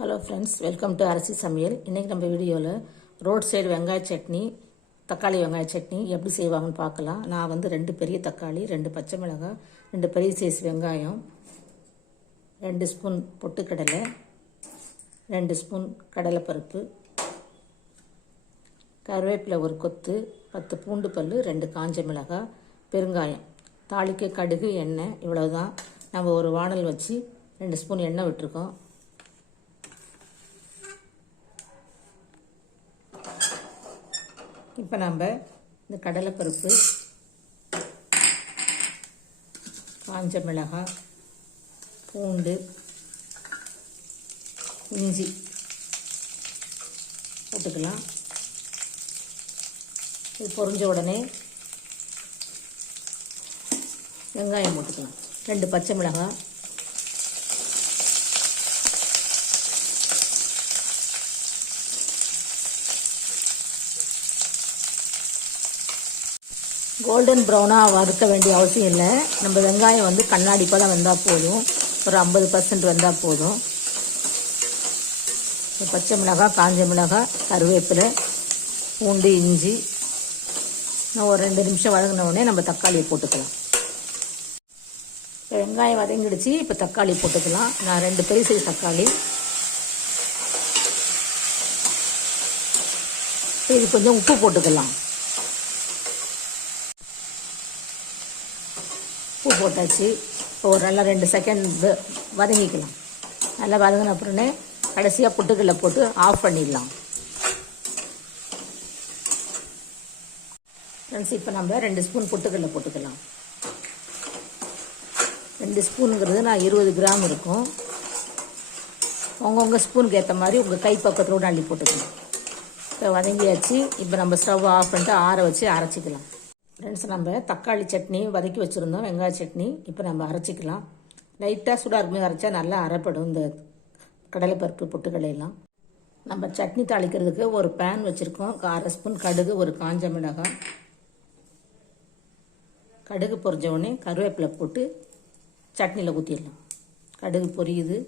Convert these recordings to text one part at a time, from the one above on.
Hello friends welcome to அரிசி சமையல் இன்றைக்கி நம்ம வீடியோவில் ரோட் சைடு வெங்காய சட்னி தக்காளி வெங்காய சட்னி எப்படி செய்வாங்கன்னு பார்க்கலாம். நான் வந்து ரெண்டு பெரிய தக்காளி ரெண்டு பச்சை மிளகாய் ரெண்டு பெரிய சைஸ் வெங்காயம் ரெண்டு ஸ்பூன் பொட்டுக்கடலை ரெண்டு ஸ்பூன் கடலைப்பருப்பு கருவேப்பிலை ஒரு கொத்து பத்து பூண்டு பல் ரெண்டு காஞ்ச மிளகாய் பெருங்காயம். தாளிக்க கடுகு எண்ணெய் இவ்வளோ தான் நம்ம ஒரு வானல் வச்சு ரெண்டு ஸ்பூன் எண்ணெய் விட்டுருக்கோம். இப்போ நம்ம இந்த கடலைப்பருப்பு காஞ்ச மிளகாய் பூண்டு இஞ்சி போட்டுக்கலாம். இது பொரிஞ்ச உடனே வெங்காயம் போட்டுக்கலாம். ரெண்டு பச்சை மிளகாய் கோல்டன் ப்ரௌனாக வறுக்க வேண்டிய அவசியம் இல்லை. நம்ம வெங்காயம் வந்து கண்ணாடி பதம் வந்தால் போதும். ஒரு ஐம்பது பர்சன்ட் வந்தால் போதும். பச்சை மிளகாய் காஞ்ச மிளகாய் கருவேப்பிலை பூண்டு இஞ்சி. ஒரு ரெண்டு நிமிஷம் வதங்கின உடனே நம்ம தக்காளியை போட்டுக்கலாம். இப்போ வெங்காயம் வதங்கிடுச்சு. இப்போ தக்காளி போட்டுக்கலாம். நான் ரெண்டு பெரிய சைஸ் தக்காளி. இது கொஞ்சம் உப்பு போட்டுக்கலாம். உப்பு போட்டாச்சு. இப்போ ஒரு நல்லா ரெண்டு செகண்ட் வதங்கிக்கலாம். நல்லா வதங்கின அப்புறமே கடைசியாக புட்டுக்கல்ல போட்டு ஆஃப் பண்ணிடலாம். ஃப்ரெண்ட்ஸ் இப்போ நம்ம ரெண்டு ஸ்பூன் புட்டுக்கல்ல போட்டுக்கலாம். ரெண்டு ஸ்பூனுங்கிறது நான் இருபது கிராம் இருக்கும். உங்கவுங்க ஸ்பூனுக்கு ஏற்ற மாதிரி உங்கள் கை பக்கத்தோடு அள்ளி போட்டுக்கலாம். இப்போ வதங்கியாச்சு. இப்போ நம்ம ஸ்டவ் ஆஃப் பண்ணிட்டு ஆற வச்சு அரைச்சிக்கலாம். ஃப்ரெண்ட்ஸ் நம்ம தக்காளி சட்னி வதக்கி வச்சுருந்தோம் வெங்காய சட்னி. இப்போ நம்ம அரைச்சிக்கலாம். லைட்டாக சூடாக இருக்குமே அரைச்சா நல்லா அரைப்படும் இந்த கடலைப்பருப்பு பொட்டுக்கடையெல்லாம் நம்ம சட்னி தாளிக்கிறதுக்கு ஒரு பேன் வச்சுருக்கோம். அரை ஸ்பூன் கடுகு ஒரு காஞ்ச மிளகாய். கடுகு பொரிஞ்ச உடனே கருவேப்பிலை போட்டு சட்னியில் ஊற்றிடலாம் கடுகு பொரியுது.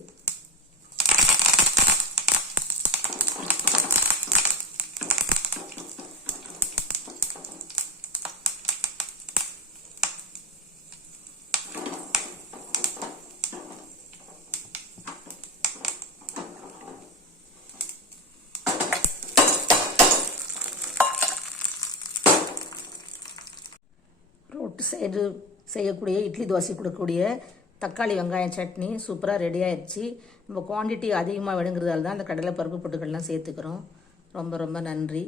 ரோட்டு செய்து செய்யக்கூடிய இட்லி தோசை கொடுக்கக்கூடிய தக்காளி வெங்காயம் சட்னி சூப்பராக ரெடி ஆயிடுச்சு. நம்ம குவான்டிட்டி அதிகமாக வேணுங்கிறதால தான் அந்த கடலை பருப்பு பொட்டுக்கள்லாம் சேர்த்துக்கிறோம். ரொம்ப ரொம்ப நன்றி.